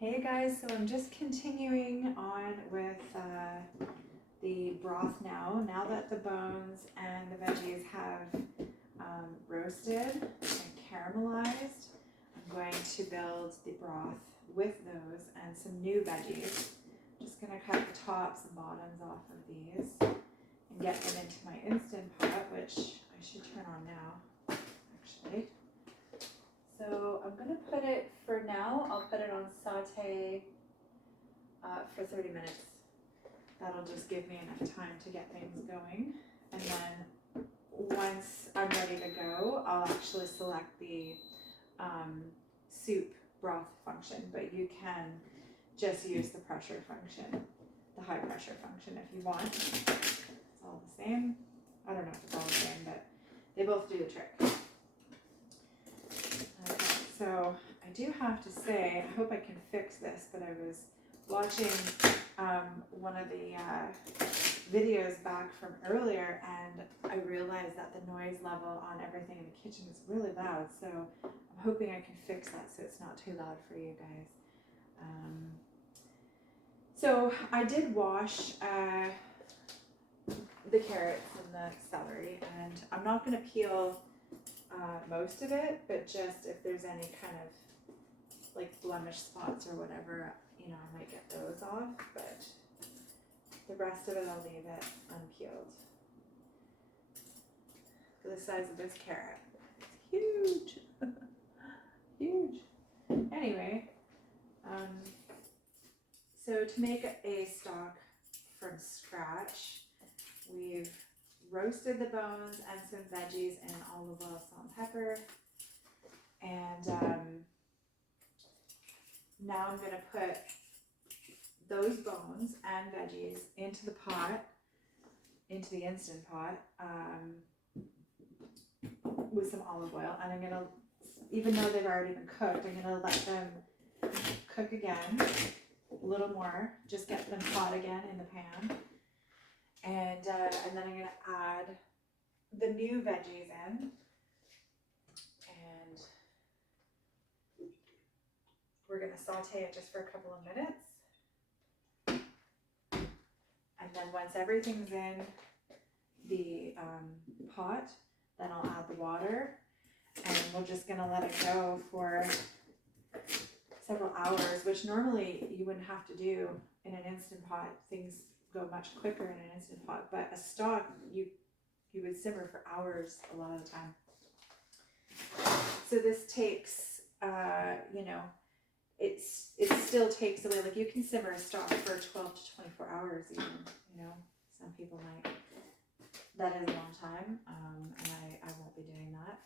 Hey guys, so I'm just continuing on with the broth now that the bones and the veggies have roasted and caramelized. I'm going to build the broth with those and some new veggies. I'm just going to cut the tops and bottoms off of these and get them into my Instant Pot, which I should turn on now, actually. So I'm going to put it, for now, I'll put it on saute for 30 minutes. That'll just give me enough time to get things going. And then once I'm ready to go, I'll actually select the soup broth function, but you can just use the pressure function, the high pressure function if you want. It's all the same. I don't know if it's all the same, but they both do the trick. Okay, so I do have to say, I hope I can fix this, but I was watching one of the videos back from earlier, and I realized that the noise level on everything in the kitchen is really loud, so I'm hoping I can fix that so it's not too loud for you guys. So I did wash the carrots and the celery, and I'm not going to peel most of it, but just if there's any kind of like blemish spots or whatever, you know, I might get those off, but the rest of it I'll leave it unpeeled. Look at the size of this carrot. It's huge. Huge. Anyway, so to make a stock from scratch, we've roasted the bones and some veggies in olive oil, salt, and pepper. And now I'm going to put those bones and veggies into the pot, into the Instant Pot, with some olive oil. And I'm going to, even though they've already been cooked, I'm going to let them cook again a little more, just get them hot again in the pan. And then I'm going to add the new veggies in, and we're going to saute it just for a couple of minutes. And then once everything's in the pot, then I'll add the water, and we're just going to let it go for several hours, which normally you wouldn't have to do in an Instant Pot. Things go much quicker in an Instant Pot, but a stock you would simmer for hours a lot of the time. So this takes, you know, it still takes away, like you can simmer a stock for 12 to 24 hours even, you know, some people might. That is a long time, and I won't be doing that.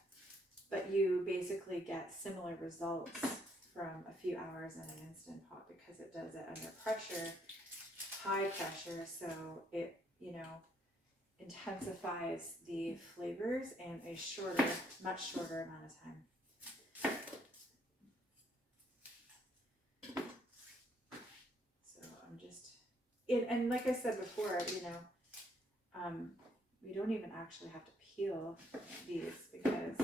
But you basically get similar results from a few hours in an Instant Pot because it does it under pressure, high pressure, so it, you know, intensifies the flavors in a shorter, much shorter amount of time. So I'm just, and like I said before, you know, we don't even actually have to peel these because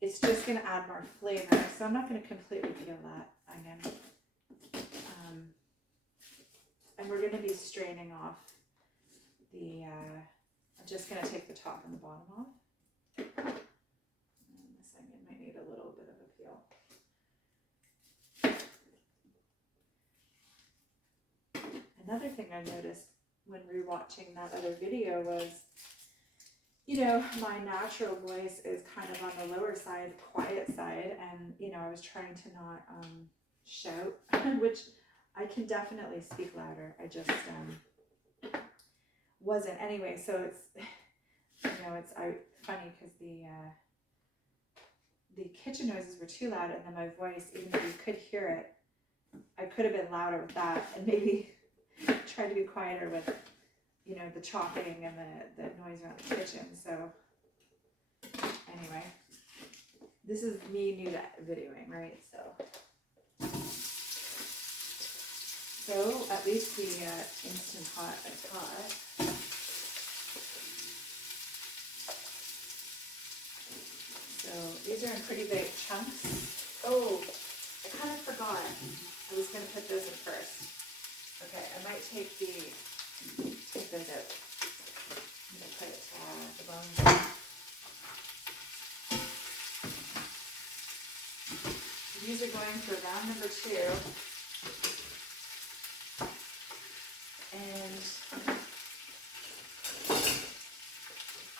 it's just going to add more flavor. So I'm not going to completely peel that onion. And we're going to be straining off the, I'm just going to take the top and the bottom off. And this onion might need a little bit of a peel. Another thing I noticed when rewatching that other video was, you know, my natural voice is kind of on the lower side, quiet side, and, you know, I was trying to not shout, which I can definitely speak louder. I just wasn't anyway. So it's, you know, it's funny because the kitchen noises were too loud, and then my voice, even though you could hear it, I could have been louder with that, and maybe try to be quieter with, you know, the chopping and the noise around the kitchen. So anyway, this is me new to videoing, right? So at least the Instant Pot I got. So these are in pretty big chunks. Oh, I kind of forgot. I put those in first. Okay, I might take those out. I'm gonna put the bones in. These are going for round number 2. And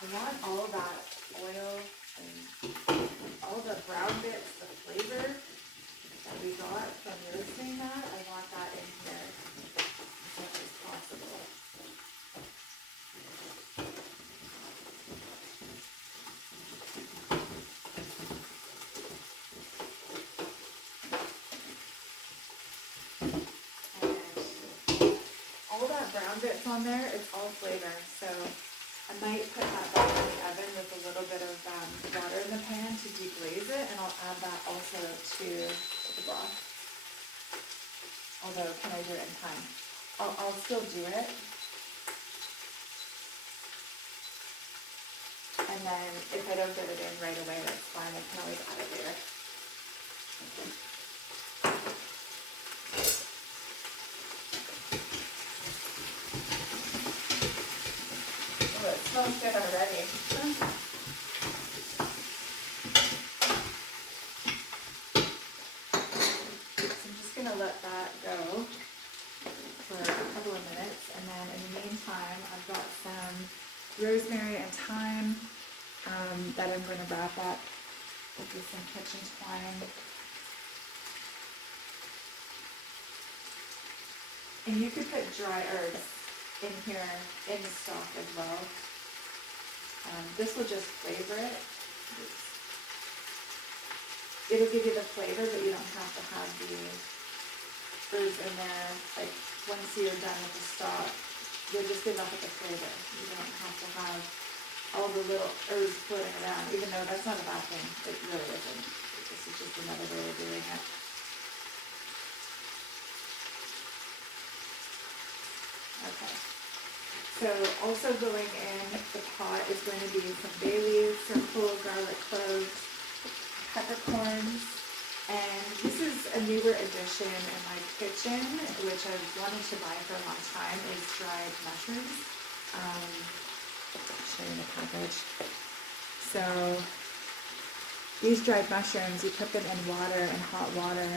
I want all that oil and all the brown bits, the flavor that we got from roasting that, I want that in here as much as possible. Brown bits on there, it's all flavor. So I might put that back in the oven with a little bit of water in the pan to deglaze it, and I'll add that also to the broth. Although, can I do it in time? I'll still do it. And then if I don't get it in right away, that's fine. I can always add it later. Smells good already. So I'm just going to let that go for a couple of minutes, and then in the meantime I've got some rosemary and thyme that I'm going to wrap up with some kitchen twine. And you could put dry herbs in here in the stock as well. This will just flavor it. It'll give you the flavor, but you don't have to have the herbs in there. Like once you're done with the stock, you'll just give up with the flavor. You don't have to have all the little herbs floating around, even though that's not a bad thing. It really isn't. This is just another way of doing it. Okay. So also going in the pot is going to be some bay leaves, some whole garlic cloves, peppercorns, and this is a newer addition in my kitchen, which I've wanted to buy for a long time, is dried mushrooms. I'll show you the package. So these dried mushrooms, you put them in water, in hot water,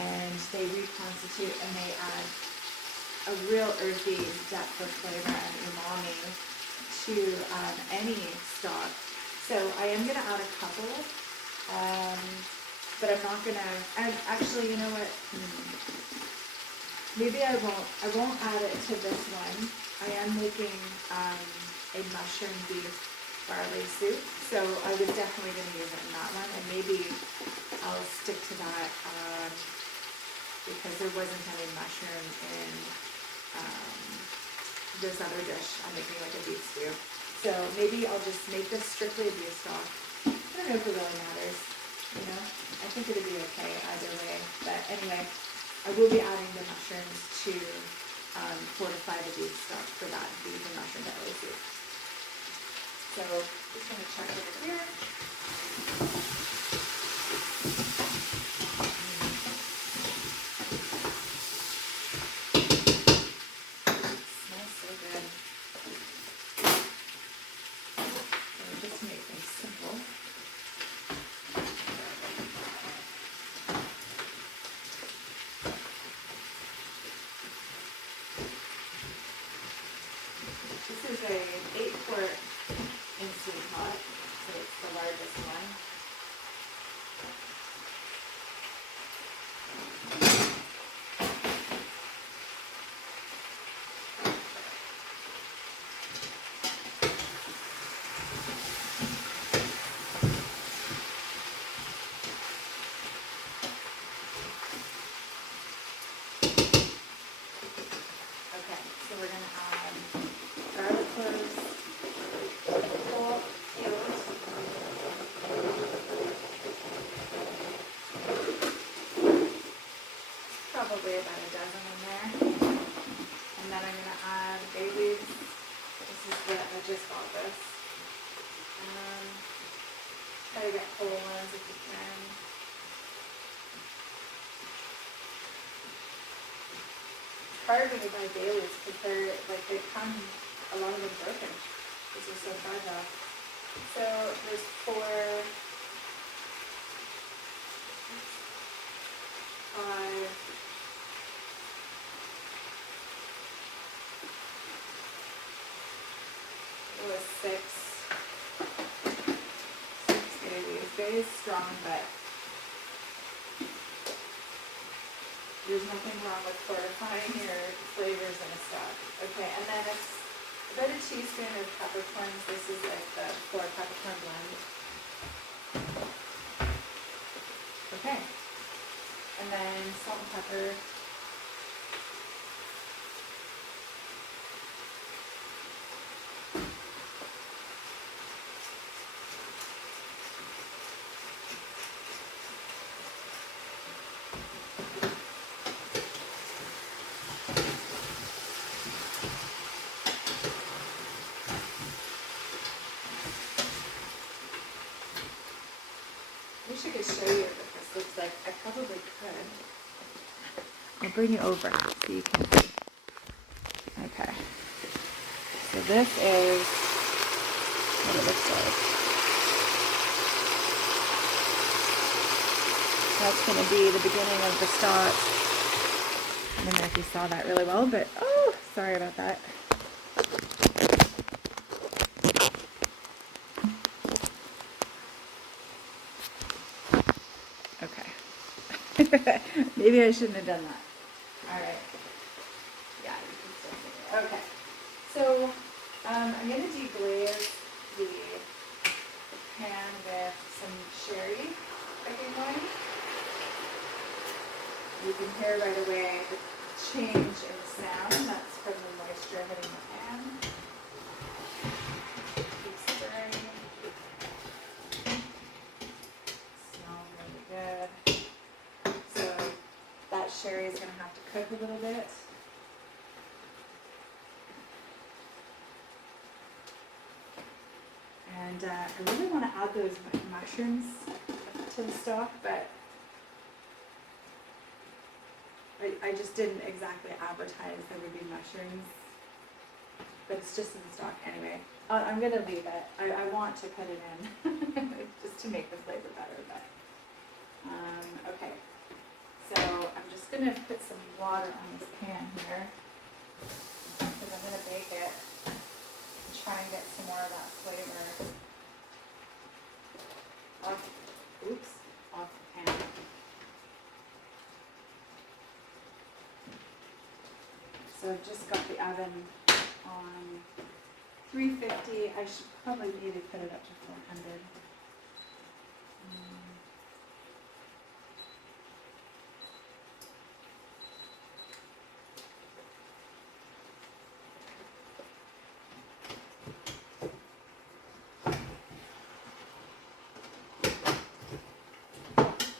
and they reconstitute and they add a real earthy depth of flavor and umami to any stock. So I am going to add a couple, but I'm not going to, and actually, you know what, maybe I won't add it to this one. I am making a mushroom beef barley soup, so I was definitely going to use it in that one, and maybe I'll stick to that because there wasn't any mushroom in this other dish. I'm making like a beef stew. So maybe I'll just make this strictly a beef stock. I don't know if it really matters, you know. I think it'll be okay either way. But anyway, I will be adding the mushrooms to fortify the beef stock for that beef and mushroom barley soup. So just gonna check over here. This is a 8-quart Instant Pot, so it's the largest one. Okay, so we're going to add garlic cloves, whole peeled, probably about a dozen in there, and then I'm going to add bay leaves. This is I just bought this. Try to get whole ones if you can. hard when you buy dailies because they're like they come a lot of them broken because they're so fragile. So there's 4, 5. It was 6 dailies. Very strong, but there's nothing wrong with fortifying your flavors in a stock. Okay, and then it's about a teaspoon of peppercorns. This is like the 4 peppercorn blend. Okay, and then salt and pepper. I wish I could show you what this looks like. I probably could. I'll bring you over so you can see. Okay. So this is what it looks like. That's going to be the beginning of the stock. I don't know if you saw that really well, but oh, sorry about that. Okay. Maybe I shouldn't have done that. All right. Yeah, you can still see it. Okay. So I'm going to deglaze the pan with some sherry cooking wine. You can hear right away the change in the sound. That's from the moisture hitting the pan. Keep stirring. Smells really good. So that sherry is going to have to cook a little bit. And I really want to add those mushrooms to the stock, but I just didn't exactly advertise there would be mushrooms, but it's just in the stock anyway. I'm going to leave it. I want to put it in just to make the flavor better. But okay, so I'm just going to put some water on this pan here because I'm going to bake it and try and get some more of that flavor off the pan. So I've just got the oven on 350. I should probably maybe put it up to 400.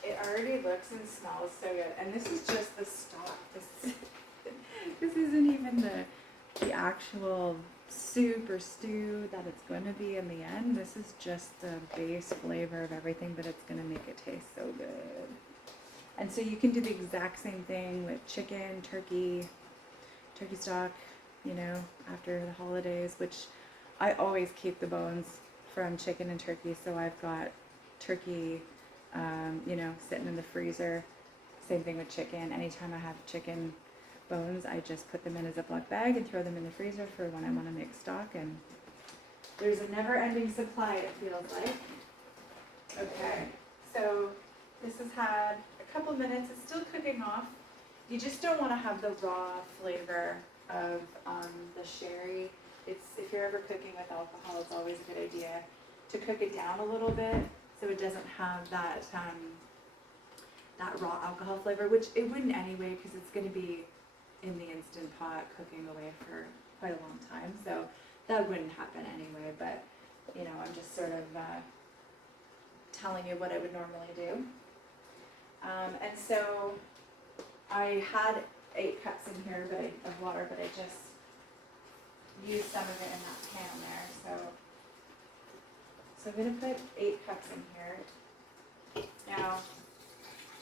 It already looks and smells so good. And this is just the stock. This isn't even the actual soup or stew that it's going to be in the end. This is just the base flavor of everything, but it's going to make it taste so good. And so you can do the exact same thing with chicken, turkey stock, you know, after the holidays, which I always keep the bones from chicken and turkey. So I've got turkey, you know, sitting in the freezer. Same thing with chicken. Anytime I have chicken bones, I just put them in a Ziploc bag and throw them in the freezer for when I want to make stock, and there's a never-ending supply, it feels like. Okay, so this has had a couple minutes. It's still cooking off. You just don't want to have the raw flavor of the sherry. If you're ever cooking with alcohol, it's always a good idea to cook it down a little bit so it doesn't have that raw alcohol flavor, which it wouldn't anyway because it's going to be in the Instant Pot cooking away for quite a long time, so that wouldn't happen anyway, but you know, I'm just sort of telling you what I would normally do. And so I had 8 cups in here of water, but I just used some of it in that pan there, so I'm going to put 8 cups in here. Now,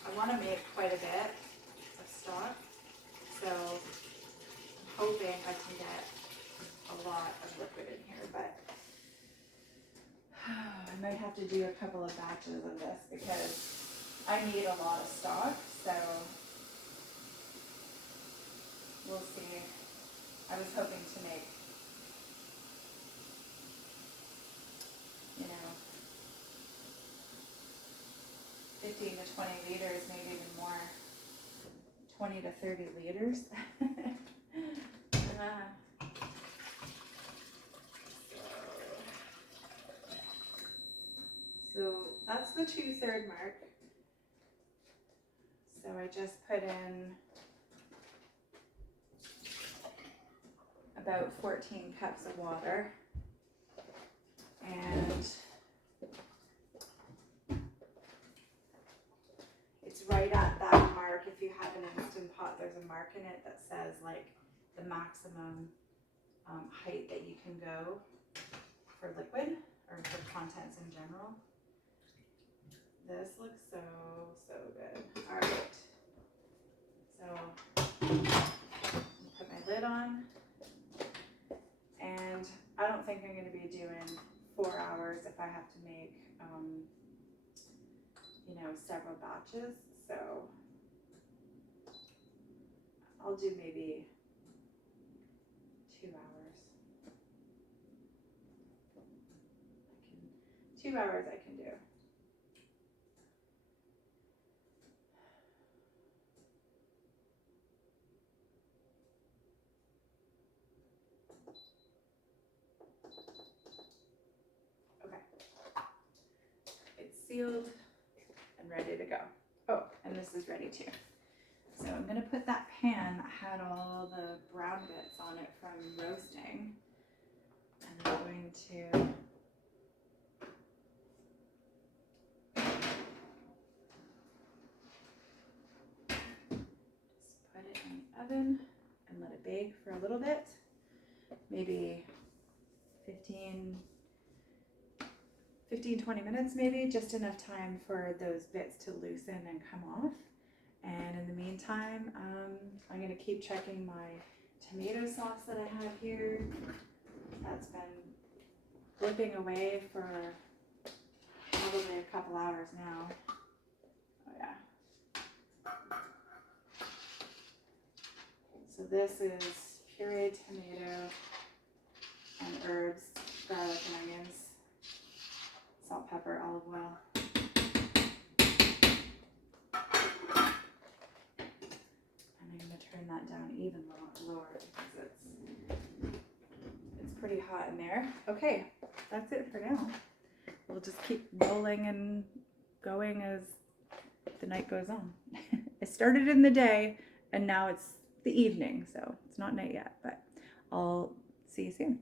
I want to make quite a bit of stock. So hoping I can get a lot of liquid in here, but I might have to do a couple of batches of this because I need a lot of stock, so we'll see. I was hoping to make, 15 to 20 liters, maybe even more, 20 to 30 liters. So that's the 2/3 mark. So I just put in about 14 cups of water, and it's right at that mark. If you have an Instant Pot, there's a mark in it that says like the maximum height that you can go for liquid or for contents in general. This looks so good. All right, so put my lid on, and I don't think I'm going to be doing 4 hours if I have to make several batches, so I'll do maybe 2 hours. 2 hours I can do. Okay. It's sealed and ready to go. Oh, and this is ready too. So I'm going to put that pan that had all the brown bits on it from roasting, and I'm going to just put it in the oven and let it bake for a little bit, maybe 15-20 minutes maybe, just enough time for those bits to loosen and come off. And in the meantime, I'm going to keep checking my tomato sauce that I have here. That's been flipping away for probably a couple hours now. Oh yeah. So this is pureed tomato and herbs, garlic and onions, salt, pepper, olive oil. Turn that down even lower because it's pretty hot in there. Okay, that's it for now. We'll just keep rolling and going as the night goes on. It started in the day and now it's the evening, so it's not night yet, but I'll see you soon.